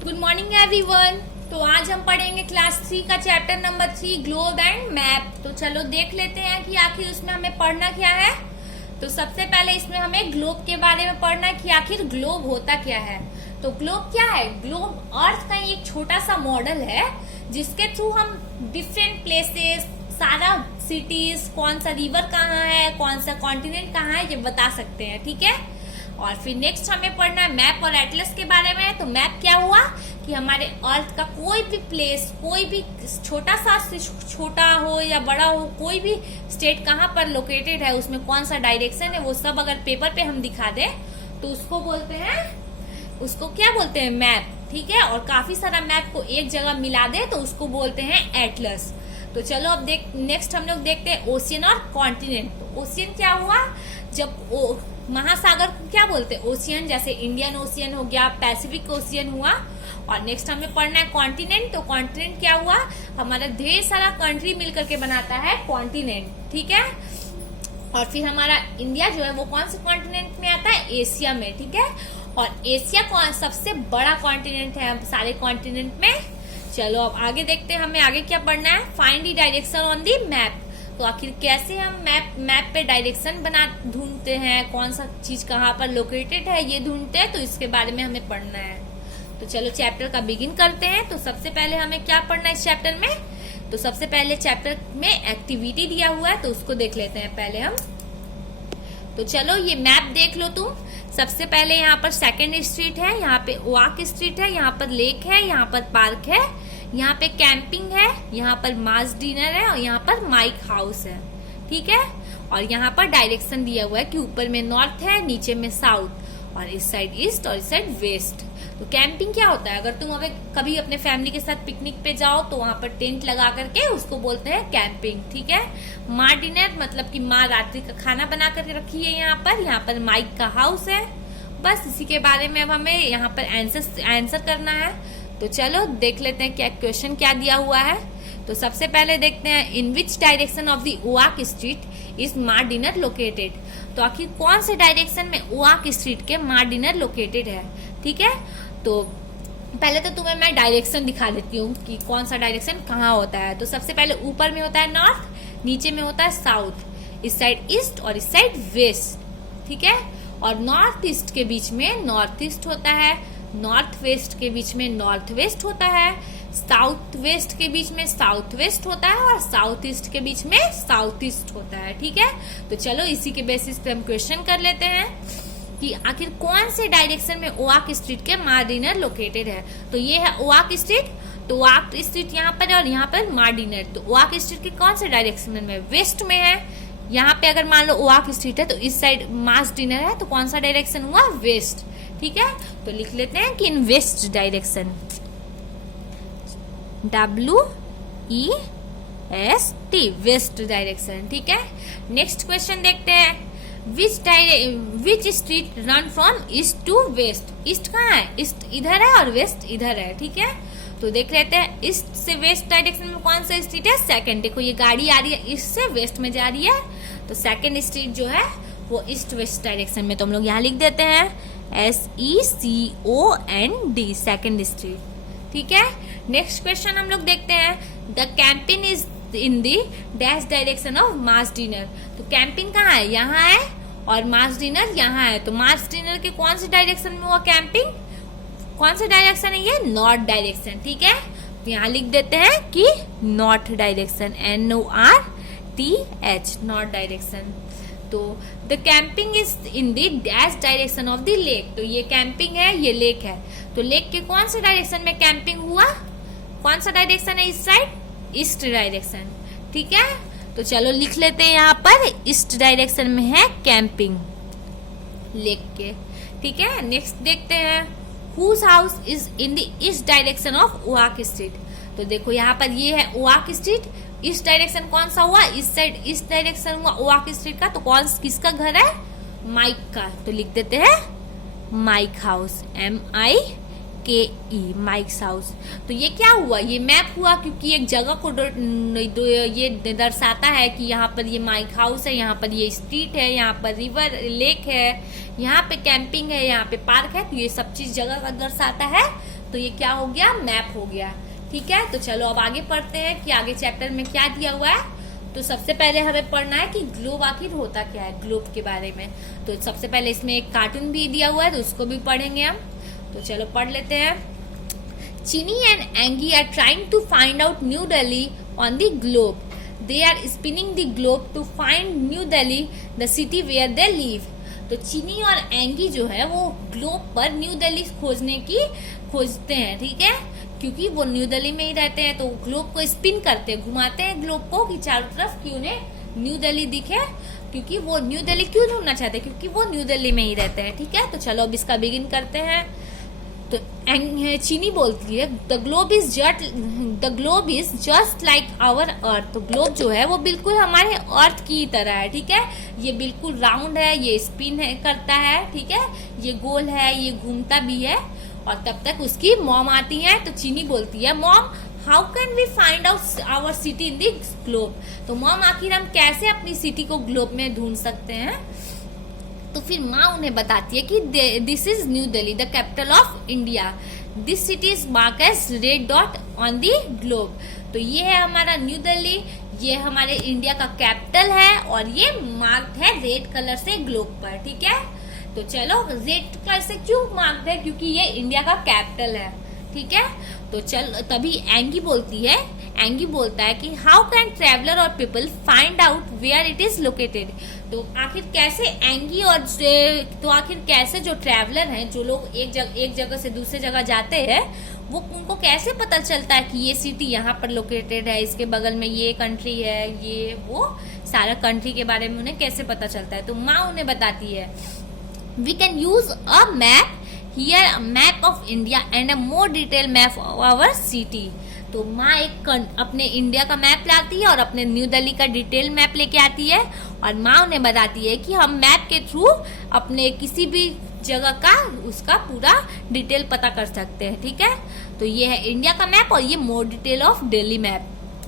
Good morning everyone. तो आज हम पढ़ेंगे क्लास 3 का chapter number 3 globe and map. तो चलो देख लेते हैं कि आखिर उसमें हमें पढ़ना क्या है। तो सबसे पहले इसमें हमें ग्लोब के बारे में पढ़ना है कि आखिर ग्लोब होता क्या है। तो ग्लोब क्या है? ग्लोब अर्थ का एक छोटा सा मॉडल है जिसके थ्रू हम डिफरेंट प्लेसेस, सारा सिटीज, कौन सा रिवर कहाँ है, कौन सा कॉन्टिनेंट कहाँ है, ये बता सकते हैं। ठीक है। और फिर नेक्स्ट हमें पढ़ना है मैप और एटलस के बारे में। तो मैप क्या हुआ कि हमारे अर्थ का कोई भी प्लेस, कोई भी छोटा हो या बड़ा हो, कोई भी स्टेट कहाँ पर लोकेटेड है, उसमें कौन सा डायरेक्शन है, वो सब अगर पेपर पे हम दिखा दे तो उसको बोलते हैं, उसको क्या बोलते हैं? मैप। ठीक है। और काफी सारा मैप को एक जगह मिला दे तो उसको बोलते हैं एटलस। तो चलो अब नेक्स्ट हम लोग देखते हैं ओशियन और कॉन्टिनेंट। तो ओशियन क्या हुआ? जब महासागर को क्या बोलते हैं? ओशियन। जैसे इंडियन ओशियन हो गया, पैसिफिक ओशियन हुआ। और नेक्स्ट हमें पढ़ना है कॉन्टिनेंट। तो कॉन्टिनेंट क्या हुआ? हमारा ढेर सारा कंट्री मिलकर के बनाता है कॉन्टिनेंट। ठीक है। और फिर हमारा इंडिया जो है वो कौन से कॉन्टिनेंट में आता है? एशिया में। ठीक है। और एशिया सबसे बड़ा कॉन्टिनेंट है सारे कॉन्टिनेंट में। चलो अब आगे देखते हैं हमें आगे क्या पढ़ना है। Find the direction on the map. तो आखिर कैसे हम मैप पे डायरेक्शन ढूंढते हैं, कौन सा चीज कहाँ पर लोकेटेड है ये ढूंढते हैं। तो इसके बारे में हमें पढ़ना है। तो चलो चैप्टर का बिगिन करते हैं। तो सबसे पहले हमें क्या पढ़ना है इस चैप्टर में? तो सबसे पहले चैप्टर में एक्टिविटी दिया हुआ है तो उसको देख लेते हैं पहले हम। तो चलो ये मैप देख लो तुम। सबसे पहले यहाँ पर सेकंड स्ट्रीट है, यहाँ पे ओआक स्ट्रीट है, यहाँ पर लेक है, यहाँ पर पार्क है, यहाँ पे कैंपिंग है, यहाँ पर मास डिनर है और यहाँ पर माइक हाउस है। ठीक है। और यहाँ पर डायरेक्शन दिया हुआ है कि ऊपर में नॉर्थ है, नीचे में साउथ, और इस साइड ईस्ट और इस साइड वेस्ट। तो कैंपिंग क्या होता है? अगर तुम अभी कभी अपने फैमिली के साथ पिकनिक पे जाओ तो वहां पर टेंट लगा करके उसको बोलते हैं कैंपिंग। ठीक है। माँ डिनर मतलब कि माँ रात्रि का खाना बना करके रखी है यहाँ पर माइक का हाउस है। बस इसी के बारे में अब हमें यहाँ पर आंसर करना है। तो चलो देख लेते हैं क्या क्वेश्चन क्या दिया हुआ है। तो सबसे पहले देखते हैं in which direction of the Oak Street is ma diner located. तो आखिर कौन से डायरेक्शन में ओआक स्ट्रीट के माँ डिनर लोकेटेड है। ठीक है। तो पहले तो तुम्हें मैं डायरेक्शन दिखा देती हूँ कि कौन सा डायरेक्शन कहाँ होता है। तो सबसे पहले ऊपर में होता है नॉर्थ, नीचे में होता है साउथ, इस साइड ईस्ट और इस साइड वेस्ट। ठीक है। और नॉर्थ ईस्ट के बीच में नॉर्थ ईस्ट होता है, नॉर्थ वेस्ट के बीच में नॉर्थ वेस्ट होता है, साउथ वेस्ट के बीच में साउथ वेस्ट होता है और साउथ ईस्ट के बीच में साउथ ईस्ट होता है। ठीक है। तो चलो इसी के बेसिस पे हम क्वेश्चन कर लेते हैं कि आखिर कौन से डायरेक्शन में ओआक स्ट्रीट के माँ डिनर लोकेटेड है। तो ये है ओआक स्ट्रीट। तो ओआक स्ट्रीट यहाँ पर है और यहाँ पर माँ डिनर। तो ओआक स्ट्रीट के कौन से डायरेक्शन में? वेस्ट में है। यहाँ पे अगर मान लो ओआक स्ट्रीट है तो इस साइड मास डिनर है, तो कौन सा डायरेक्शन हुआ? वेस्ट। ठीक है। तो लिख लेते हैं कि in west direction, WEST, west direction. ठीक है। नेक्स्ट क्वेश्चन देखते हैं which street run from east to west. East कहाँ है? ईस्ट इधर है और वेस्ट इधर है। ठीक है। तो देख लेते हैं ईस्ट से वेस्ट डायरेक्शन में कौन सा स्ट्रीट है? सेकंड। देखो ये गाड़ी आ रही है ईस्ट से वेस्ट में जा रही है, तो सेकंड स्ट्रीट जो है वो ईस्ट वेस्ट डायरेक्शन में। तो हम लोग यहाँ लिख देते हैं SECOND, सेकंड स्ट्रीट। ठीक है। नेक्स्ट क्वेश्चन हम लोग देखते हैं the camping is in the dash direction of mass dinner. तो कैंपिंग कहाँ है? यहाँ है और मास डिनर यहाँ है। तो मास डिनर के कौन से डायरेक्शन में हुआ कैंपिंग? कौन सा डायरेक्शन है ये? North direction. ठीक है। तो यहाँ लिख देते हैं कि north direction, NORTH, north direction. तो the camping is in the dash direction of the lake. तो ये कैंपिंग है, ये लेक है। तो लेक के कौन से डायरेक्शन में कैंपिंग हुआ? कौन सा डायरेक्शन है इस साइड? East direction. ठीक है। तो चलो लिख लेते हैं यहाँ पर ईस्ट डायरेक्शन में है कैंपिंग लेक के। ठीक है। नेक्स्ट देखते हैं whose house is in the east direction of Oak Street. तो देखो यहाँ पर ये है ओआक स्ट्रीट, ईस्ट डायरेक्शन कौन सा हुआ? इस साइड ईस्ट डायरेक्शन हुआ ओआक स्ट्रीट का। तो कौन किसका घर है? माइक का। तो लिख देते हैं Mike house, MAKE, Mike's house. तो ये क्या हुआ, ये मैप हुआ क्योंकि एक जगह को ये दर्शाता है कि यहाँ पर ये माइक हाउस है, यहाँ पर ये स्ट्रीट है, यहाँ पर रिवर लेक है, यहाँ पे कैंपिंग है, यहाँ पे पार्क है। तो ये सब चीज जगह का दर्शाता है, तो ये क्या हो गया, मैप हो गया। ठीक है, तो चलो अब आगे पढ़ते हैं कि आगे चैप्टर में क्या दिया हुआ है। तो सबसे पहले हमें पढ़ना है कि ग्लोब आखिर होता क्या है, ग्लोब के बारे में। तो सबसे पहले इसमें एक कार्टून भी दिया हुआ है, तो उसको भी पढ़ेंगे हम। तो चलो पढ़ लेते हैं। Chini and Angie are trying to find out new Delhi on the globe. They are spinning the globe to find new Delhi, the city where they live. तो चीनी और एंगी जो है वो ग्लोब पर न्यू दिल्ली खोजते हैं। ठीक है, क्योंकि वो न्यू दिल्ली में ही रहते हैं, तो ग्लोब को स्पिन करते हैं, घुमाते हैं ग्लोब को कि चारों तरफ कि उन्हें न्यू दिल्ली दिखे। क्योंकि वो न्यू दिल्ली क्यों ढूंढना चाहते हैं, क्योंकि वो न्यू दिल्ली में ही रहते हैं। ठीक है, तो चलो अब इसका बिगिन करते हैं। तो चीनी बोलती है the globe is just like our earth. तो ग्लोब जो है वो बिल्कुल हमारे अर्थ की तरह है। ठीक है, ये बिल्कुल राउंड है, ये स्पिन करता है। ठीक है, ये गोल है, ये घूमता भी है। और तब तक उसकी मॉम आती है, तो चीनी बोलती है mom how can we find out our city in the globe. तो मॉम आखिर हम कैसे अपनी सिटी को ग्लोब में ढूंढ सकते हैं। तो फिर माँ उन्हें बताती है कि this is new Delhi, the capital of India. This city is mark as red dot on the globe. तो ये है हमारा न्यू दिल्ली, ये हमारे इंडिया का कैपिटल है और ये मार्क्ड है रेड कलर से ग्लोब पर। ठीक है, तो चलो रेड कलर से क्यों मार्क्ड है, क्योंकि ये इंडिया का कैपिटल है। ठीक है, तो चल तभी एंगी बोलता है कि हाउ कैन ट्रेवलर और people find out where it is located. तो आखिर कैसे जो ट्रेवलर हैं, जो लोग एक जगह से दूसरे जगह जाते हैं, वो उनको कैसे पता चलता है कि ये सिटी यहाँ पर लोकेटेड है, इसके बगल में ये कंट्री है, ये वो सारा कंट्री के बारे में उन्हें कैसे पता चलता है। तो माँ उन्हें बताती है we can use a map here, a map of India and a more detailed map of our city। तो माँ अपने इंडिया का मैप लाती है और अपने न्यू दिल्ली का डिटेल मैप लेके आती है, और माँ उन्हें बताती है कि हम मैप के थ्रू अपने किसी भी जगह का उसका पूरा डिटेल पता कर सकते हैं। ठीक है, तो ये है इंडिया का मैप और ये more detail of Delhi map.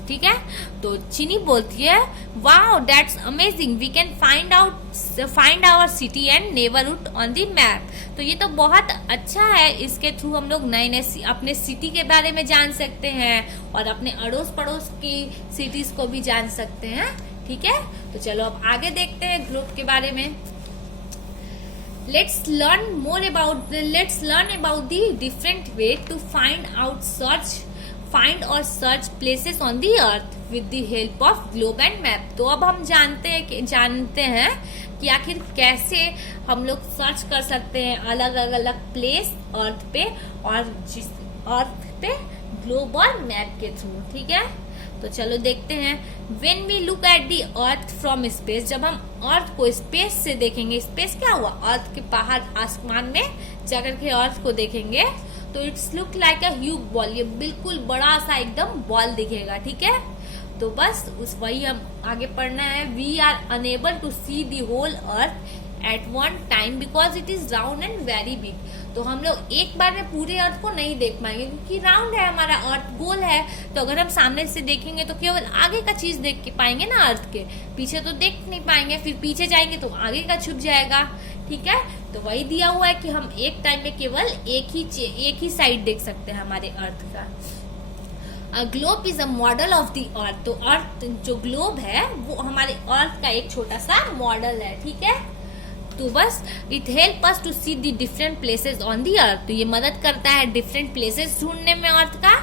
ठीक है, तो चीनी बोलती है wow that's amazing, we can find our city and neighbourhood on the map. तो ये तो बहुत अच्छा है, इसके थ्रू हम लोग नए अपने सिटी के बारे में जान सकते हैं और अपने अड़ोस पड़ोस की सिटीज को भी जान सकते हैं। ठीक है, तो चलो अब आगे देखते हैं ग्लोब के बारे में। Let's learn about the different way to find or search places on the earth with the help of globe and map। तो अब हम जानते हैं कि आखिर कैसे हम लोग सर्च कर सकते हैं अलग अलग प्लेस अर्थ पे, और जिस अर्थ पे ग्लोब और मैप के थ्रू। ठीक है, तो चलो देखते हैं। When we look at the earth from space, जब हम अर्थ को स्पेस से देखेंगे, स्पेस क्या हुआ, अर्थ के बाहर आसमान में जाकर के अर्थ को देखेंगे, तो it's look like a huge ball, ये बिल्कुल बड़ा सा एकदम बॉल दिखेगा। ठीक है, तो बस वही हम आगे पढ़ना है। We are unable to see the whole earth at one time because it is round and very big. तो हम लोग एक बार में पूरे अर्थ को नहीं देख पाएंगे क्योंकि राउंड है हमारा अर्थ, गोल है। तो अगर हम सामने से देखेंगे तो केवल आगे का चीज देख के पाएंगे ना, अर्थ के पीछे तो देख नहीं पाएंगे, फिर पीछे जाएंगे तो आगे का छुप जाएगा। ठीक है, तो वही दिया हुआ है कि हम एक टाइम में केवल एक ही साइड देख सकते हैं हमारे अर्थ का। A globe is a model of the earth। तो अर्थ जो ग्लोब है वो हमारे अर्थ का एक छोटा सा मॉडल है। ठीक है, तो बस it help us to see the different places on the earth. तो ये मदद करता है डिफरेंट प्लेसेस ढूंढने में अर्थ का।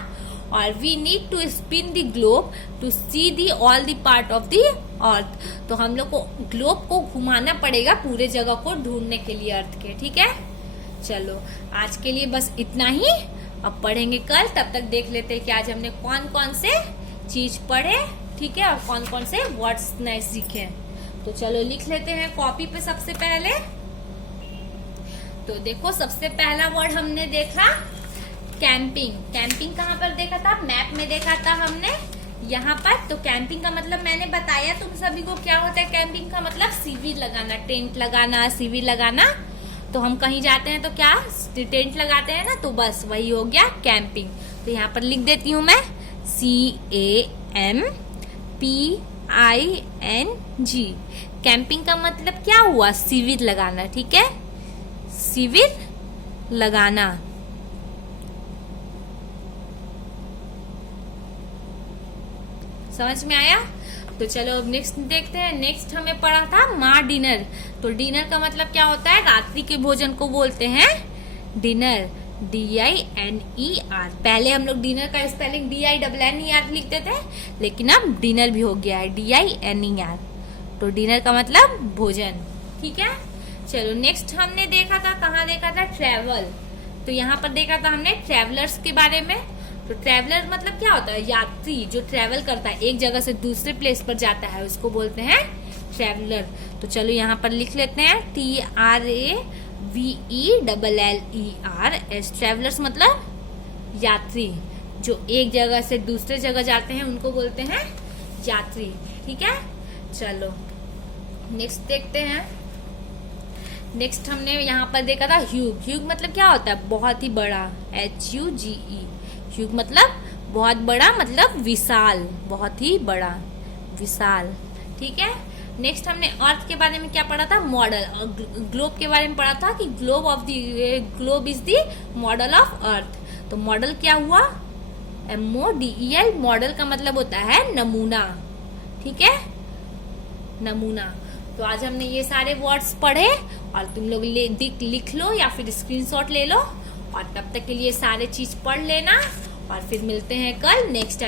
और we need to spin the globe to see the all the part of the earth. तो हम लोग को ग्लोब को घुमाना पड़ेगा पूरे जगह को ढूंढने के लिए अर्थ के। ठीक है, चलो आज के लिए बस इतना ही, अब पढ़ेंगे कल। तब तक देख लेते हैं कि आज हमने कौन कौन से चीज पढ़े। ठीक है, और कौन कौन से वर्ड्स नए सीखे। तो चलो लिख लेते हैं कॉपी पे। सबसे पहले तो देखो, सबसे पहला वर्ड हमने देखा कैंपिंग। कैंपिंग कहाँ पर देखा था, मैप में देखा था हमने यहाँ पर। तो कैंपिंग का मतलब मैंने बताया तुम सभी को क्या होता है। कैंपिंग का मतलब शिविर लगाना, टेंट लगाना, शिविर लगाना। तो हम कहीं जाते हैं तो क्या टेंट लगाते हैं ना, तो बस वही हो गया कैंपिंग। तो यहाँ पर लिख देती हूँ मैं CAMPING। कैंपिंग का मतलब क्या हुआ, शिविर लगाना, ठीक है, शिविर लगाना। समझ में आया? तो चलो अब नेक्स्ट देखते हैं। नेक्स्ट हमें पढ़ा था माँ डिनर। तो डिनर का मतलब क्या होता है, रात्रि के भोजन को बोलते हैं डिनर, DINER। पहले हम लोग डिनर का स्पेलिंग DINNER लिखते थे, लेकिन अब डिनर भी हो गया है DINER। तो डिनर का मतलब भोजन, ठीक है। चलो नेक्स्ट हमने देखा था, कहाँ देखा था, ट्रेवल। तो यहाँ पर देखा था हमने ट्रेवलर्स के बारे में। तो ट्रेवलर मतलब क्या होता है, यात्री जो ट्रेवल करता है, एक जगह से दूसरे प्लेस पर जाता है, उसको बोलते हैं ट्रेवलर। तो चलो यहाँ पर लिख लेते हैं TRAVELLERS। ट्रेवलर्स मतलब यात्री, जो एक जगह से दूसरे जगह जाते हैं, उनको बोलते हैं यात्री, ठीक है। चलो नेक्स्ट देखते हैं। नेक्स्ट हमने यहाँ पर देखा था ह्यूग। ह्यूग मतलब क्या होता है, बहुत ही बड़ा, HUGE। ह्यूग मतलब बहुत बड़ा, मतलब विशाल, बहुत ही बड़ा, विशाल, ठीक है। नेक्स्ट हमने अर्थ के बारे में क्या पढ़ा था, मॉडल। और ग्लोब के बारे में पढ़ा था कि globe is the model of earth. तो मॉडल क्या हुआ, MODEL। मॉडल का मतलब होता है नमूना, ठीक है, नमूना। तो आज हमने ये सारे वर्ड्स पढ़े, और तुम लोग लिख लो या फिर स्क्रीनशॉट ले लो, और तब तक के लिए सारे चीज पढ़ लेना। और फिर मिलते हैं कल नेक्स्ट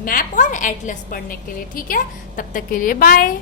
मैप और एटलस पढ़ने के लिए, ठीक है। तब तक के लिए बाय।